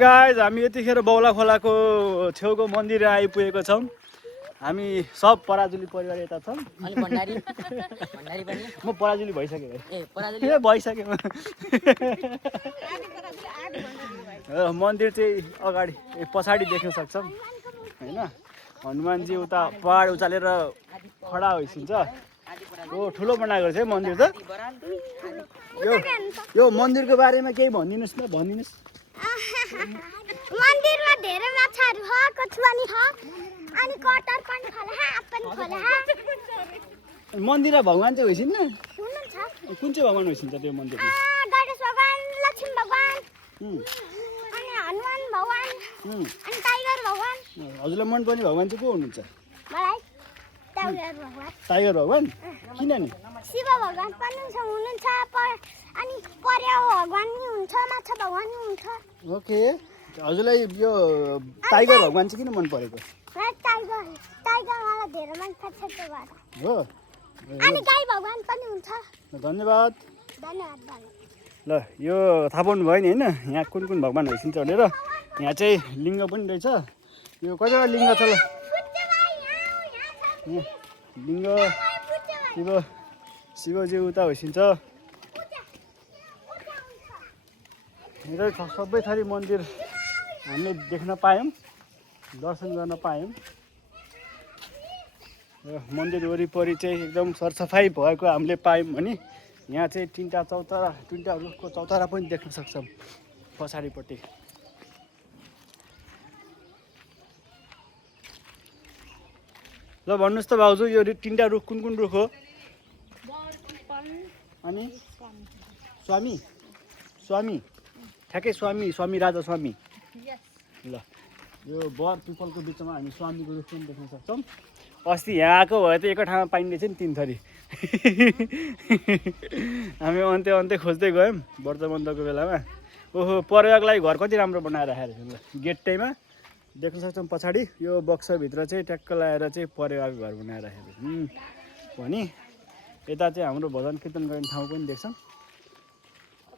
Guys हामी यतिखेर बौला खोलाको छेउको मन्दिर आइपुगेको छौँ। हामी सब पराजुली परिवार यता छौँ। म पराजुली भइसकेँ भइसक्यो। मन्दिर चाहिँ अगाडि पछाडि देख्न सक्छौँ होइन। हनुमानजी उता पहाड उचालेर खडा भइसिन्छ। ओ ठुलो बनाएको छ है मन्दिर त। यो मन्दिरको बारेमा केही भनिदिनुहोस् न, भनिदिनुहोस्। मन्दिरमा धेरै माछाहरू छ, कछुवानी छ, अनि कटर पनि खोला पनि खोला। मन्दिरमा भगवान चाहिँ होइसिन्न? हुनुहुन्छ। कुन चाहिँ भगवान होइसिन्छ त्यो मन्दिरमा? गणेश भगवान, लक्ष्मी भगवान, अनि हनुमान भगवान, अनि टाइगर भगवान। हजुरलाई मनपर्ने भगवान चाहिँ को हुनुहुन्छ? मलाई टाइगर भगवान। टाइगर भगवान? किन नि? शिव भगवान पनि हुनुहुन्छ, अनि पर्या भगवान नि हुन्छ, माछा भगवान नि हुन्छ। ओके, हजुरलाई यो टाइगर भगवान चाहिँ किन मन परेको? टाइगर मलाई धेरै मन पर्छ त्यो भएर हो। अनि गाई भगवान पनि हुन्छ। धन्यवाद। धन्यवाद। ल यो थाहा पाउनु भयो नि होइन, यहाँ कुन कुन भगवान होइसिन्छ भनेर। यहाँ चाहिँ लिङ्ग पनि रहेछ। यो कतिवटा लिङ्ग छ ल? लिङ्ग शिवजी उता होइसिन्छ। सबै थरी मन्दिर हामीले देख्न पायौँ, दर्शन गर्न पायौँ। र मन्दिर वरिपरि चाहिँ एकदम सरसफाइ भएको हामीले पायौँ भने यहाँ चाहिँ तिनवटा रुखको चौतारा पनि देख्न सक्छौँ पछाडिपट्टि। ल भन्नुहोस् त भाउजू, यो तिनवटा रुख कुन कुन रुख हो? अनि स्वामी ठ्याक्कै स्वामी राजा स्वामी। ल यो बर पिपलको बिचमा हामी स्वामीको रुख पनि देख्न सक्छौँ। अस्ति यहाँ आएको भए त एकै ठाउँमा पाइने थियो नि तिनथरी। हामी अन्त्य खोज्दै गयौँ व्रतबन्धको बेलामा। ओहो, पर्यटकलाई घर कति राम्रो बनाएर राखेको छ। ल गेटैमा देख्न सक्छौँ पछाडि यो बक्साभित्र चाहिँ ट्याक्क लगाएर चाहिँ पर्यटकको घर बनाएर राखेको छ। भने यता चाहिँ हाम्रो भजन कीर्तन गर्ने ठाउँ पनि देख्छौँ।